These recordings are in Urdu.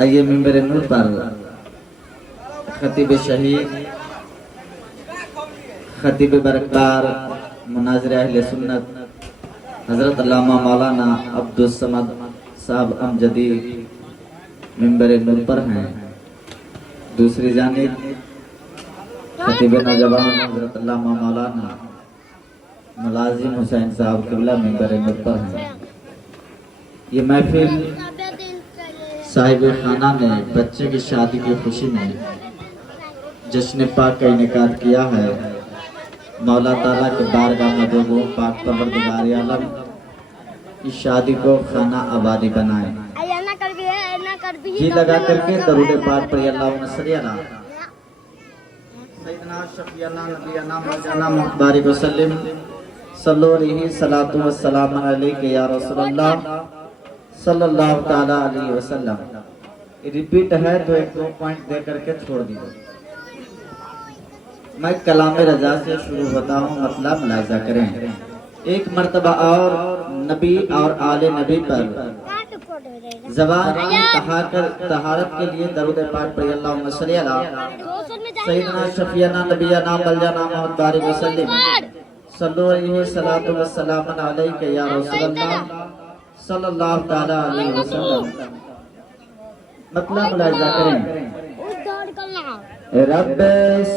آئیے منبر نور پر خطیب شہید خطیب برکار مناظر اہل سنت حضرت علامہ مولانا عبدالصمد صاحب امجدی منبر نور پر ہیں. دوسری جانب خطیب نوجوان حضرت علامہ مولانا ملازم حسین صاحب قبلہ منبر نور پر ہیں. یہ محفل صاحب خانہ نے بچے کی شادی کی خوشی میں جشن پاک کا انعقاد کیا ہے. مولا تعالیٰ کے بارگاہ میں دو پاک پروردگار عالم اس شادی کو خانہ آبادی بنائے. جی لگا کر کے درود پاک پر اللہم صلی علی سیدنا شفیعنا نبینا مولانا مبارک وسلم صلو علیہ صلاۃ والسلام علیک یا رسول اللہ صلی اللہ تعالیٰ علیہ وسلم. ریپیٹ ہے تو ایک دو پوائنٹ دے کر کے چھوڑ دیجیے. میں کلام رضا سے شروع ہوتا ہوں، مطلب ملاحظہ کریں. ایک مرتبہ اور نبی اور آل نبی پر زبان کی طہارت کے لیے درود پاک پر اللہم صلی علی سیدنا شفیعنا نبینا مولانا محمد بارک وسلم صلو علیہ صلاۃ والسلام علیک یا رسول اللہ صلی اللہ تعالیٰ علیہ وسلم. مطلب ملاحظہ کریں. رب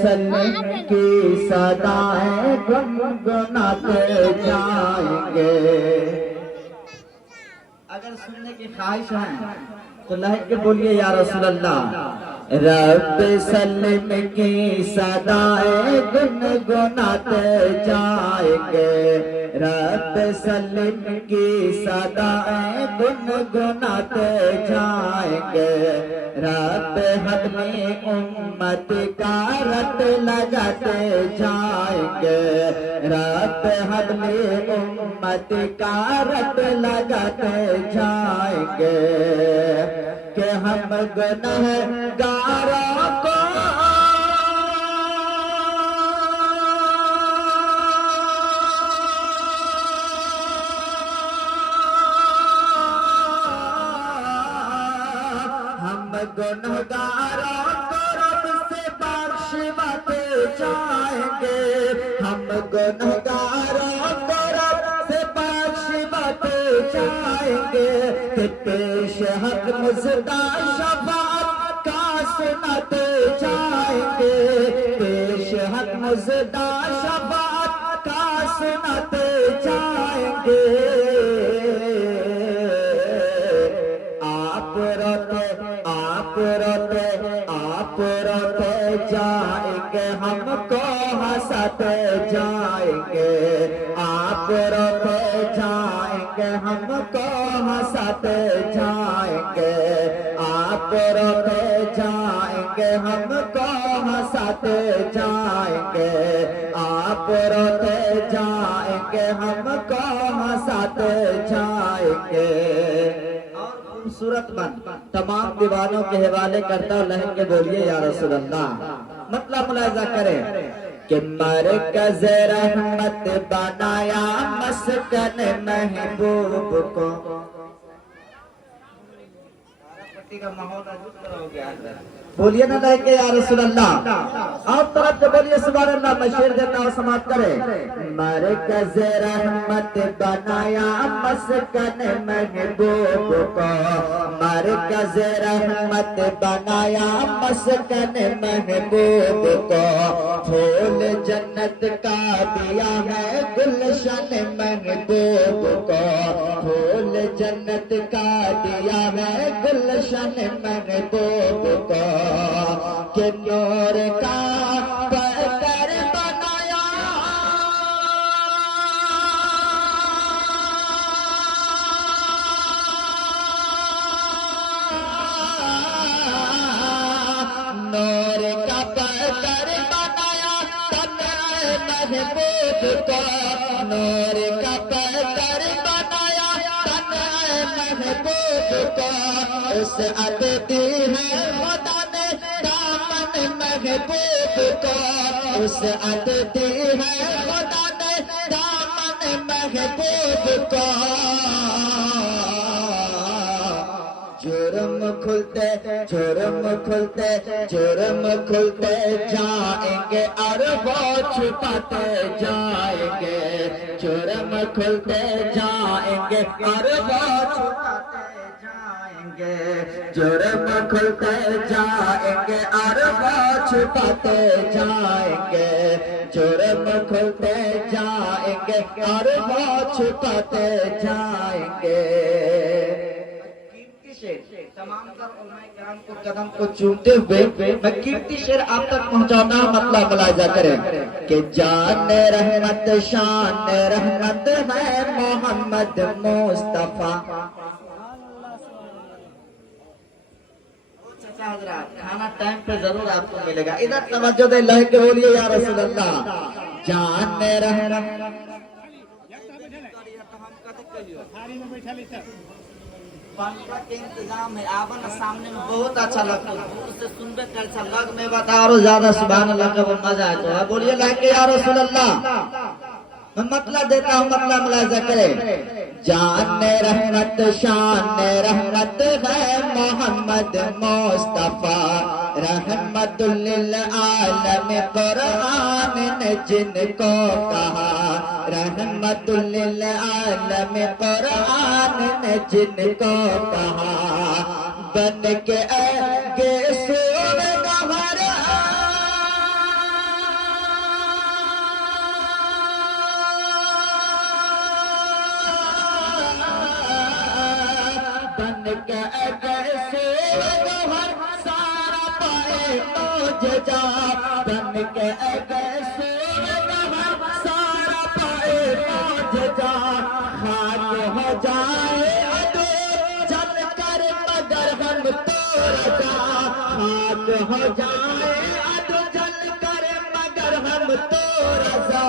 سلم کی صدائیں گنگناتے جائیں گے. اگر سننے کی خواہش ہے تو لہج کے بولیے یا رسول اللہ. رب سلم کی صدائیں گنگناتے جائیں گے. رب سلم کی صدائیں گنگناتے جائیں گے. رب حتمی امت کا رت لگاتے جائیں گے. رب حتمی امت کا رت لگاتے جائیں گے کہ ہم گنہگاروں کو گنہگاروں کو رب سے بخشواتے جائیں گے. ہم گنہگاروں کو رب سے بخشواتے جائیں گے کہ پیش حق مزدہ شفاعت کا سناتے جائیں گے. پیش حق مزدہ شفاعت کا سناتے جائیں گے. آپ روتے جائیں گے ہم کو ہنساتے جائیں گے. آپ روتے جائیں گے ہم کو ہنساتے جائیں گے. آپ روتے جائیں گے ہم کو ہنساتے جائیں گے. آپ روتے جائیں گے ہم کو ہنساتے جائیں گے. خوبصورت بن تمام دیوانوں کے حوالے کرتا ہوں، لہن کے بولیے یا رسول اللہ. مطلب ملاحظہ کریں کہ مرکز رحمت بنایا مسکن محبوب کو. بولیے نا لے کے یا رسول اللہ. آپ طرف سے بولیے سبحان اللہ. میں شعر دیتا ہوں، سماعت کرے. مرکز رحمت بنایا مسکن محبوب کو. مرکز رحمت بنایا مسکن محبوب کو. پھول جنت کا دیا ہے گلشن محبوب کو. پھول جنت کا دیا ہے گلشن محبوب کو. کہ نور کا پیکر بنایا نور کا پیکر بنایا تنہا محبوب کو. نور کا پیکر بنایا تنہا محبوب کو. اس عددی ہے خدا نے دامن محبوب کو. اس عددی ہے خدا نے دامن محبوب کو. جو جرم کھلتے جائیں گے اور وہ چھپاتے جائیں گے جرم کھلتے جائیں گے اور وہ چھپاتے جائیں گے جرم کھلتے جائیں گے اور وہ چھپاتے جائیں گے جرم کھلتے جائیں گے اور وہ چھپاتے جائیں گے تمام تر علماء کرام کو قدم کو چومتے ہوئے میں قیمتی شعر آپ تک پہنچاتا ہوں مطلب ملاحظہ کریں کہ جان رحمت شان رحمت ہے محمد مصطفیٰ حضرات کھانا ٹائم پہ ضرور آپ کو ملے گا ادھر توجہ دے لہ کے بولیے یا رسول اللہ جان رحمت پنکھا کے انتظام ہے آبن سامنے میں بہت اچھا لگتا ہے دور سے سنبے کا اچھا لگ میں بتا اور زیادہ سبحان اللہ کا مزہ ہے تو بولیے لہ کے یا رسول اللہ میں مطلب دیتا ہوں مطلب ملاحظہ کرے جان رحمت شان رحمت ہے محمد مصطفیٰ رحمت للعالم قرآن نے جن کو کہا رحمت للعالم قرآن نے جن کو کہا بن کے آگے سور گہرا بن کے آگے سور گہر سارا پائے مجھے جا بن کے آگے سور گہر سارا پائے مجھے جا خاک ہو جائے ادو جل کر مگر ہم تو رجا خاک ہو جائے ادو جل کر مگر ہم تو رضا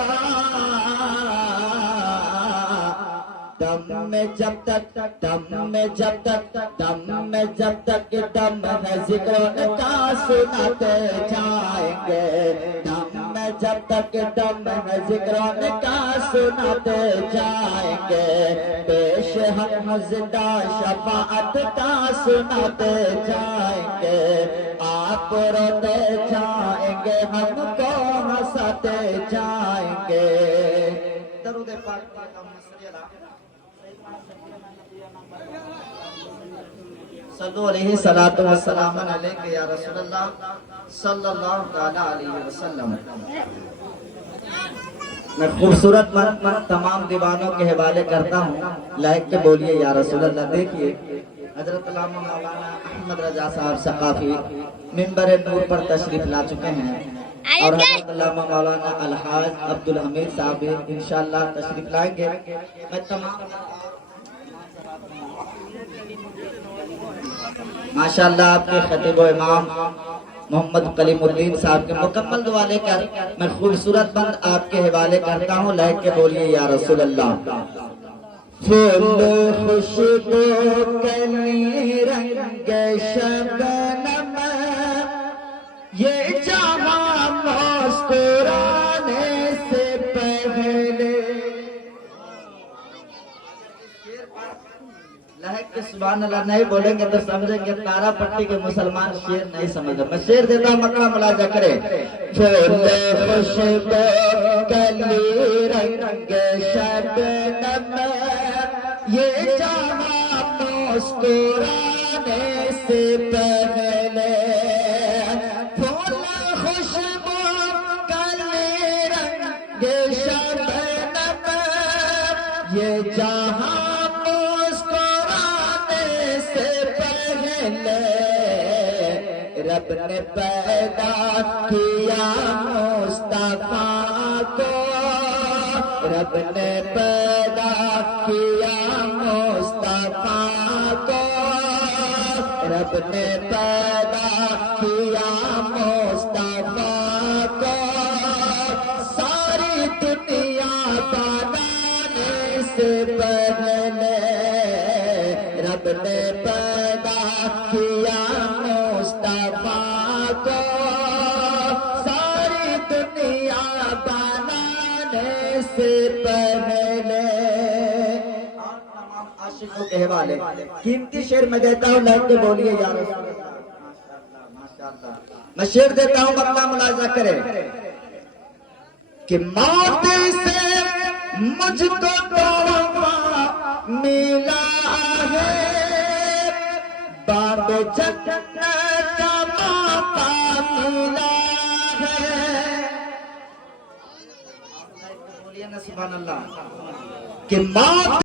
دم میں جب تک دم میں جب تک دم میں جب تک دم ہے ذکر کا سناتے جائیں گے دم میں جب تک دم ہے ذکر کا سناتے جائیں گے پیش ہم زندہ شفاعت کا سناتے جائیں گے آپ روتے جائیں گے ہم کو ہنساتے جائیں گے درود پاک کا مصری صلو علیہ الصلوۃ والسلام علیک یا رسول اللہ صلی اللہ تعالی علیہ وسلم میں خوبصورت تمام دیوانوں کے حوالے کرتا ہوں لائک کے بولیے یا رسول اللہ دیکھیے حضرت علامہ مولانا احمد رضا صاحب ثقافی منبر نور پر تشریف لا چکے ہیں اور حضرت علامہ مولانا الحاج عبدالحمید صاحب انشاءاللہ تشریف لائیں گے میں تمام ماشاءاللہ آپ کے خطیب و امام محمد کلیم الدین صاحب کے مکمل دعا لے کر میں خوبصورت بند آپ کے حوالے کرتا ہوں لائک کے بولیے یا رسول اللہ پھول خوشبو کلی رنگ شبنم یہ جہاں مسکرانے سے پہلے لہک کے سبحان اللہ نہیں بولیں گے تو سمجھیں گے تارا پٹی کے مسلمان شیر نہیں سمجھا میں شیر دیتا ہوں مکہ ملاحظہ کرے پھول خوشبو کلی رنگ شبنم یہ جہاں مسکرانے سے پہلے پھول خوشبو کلی رنگ شبنم یہ جہاں رب نے پیدا کیا مصطفیٰ کو رب نے پیدا کیا مصطفیٰ کو رب نے پیدا کیا مصطفیٰ کو ساری دنیا بنانے سے پہلے رب نے پیدا کیا مصطفیٰ کو ساری دنیا بنانے سے پہلے اور تمام عاشقوں کے حوالے قیمتی شعر میں دیتا ہوں، لائن پہ بولیے یا رسول اللہ۔ ماشاءاللہ میں شعر دیتا ہوں، اپنا ملاحظہ کرے کہ موت سے مجھ کو تحفہ ملا ہے، باب جنت کا موقع ملا ہے۔ بولیے نا سبحان اللہ کہ موت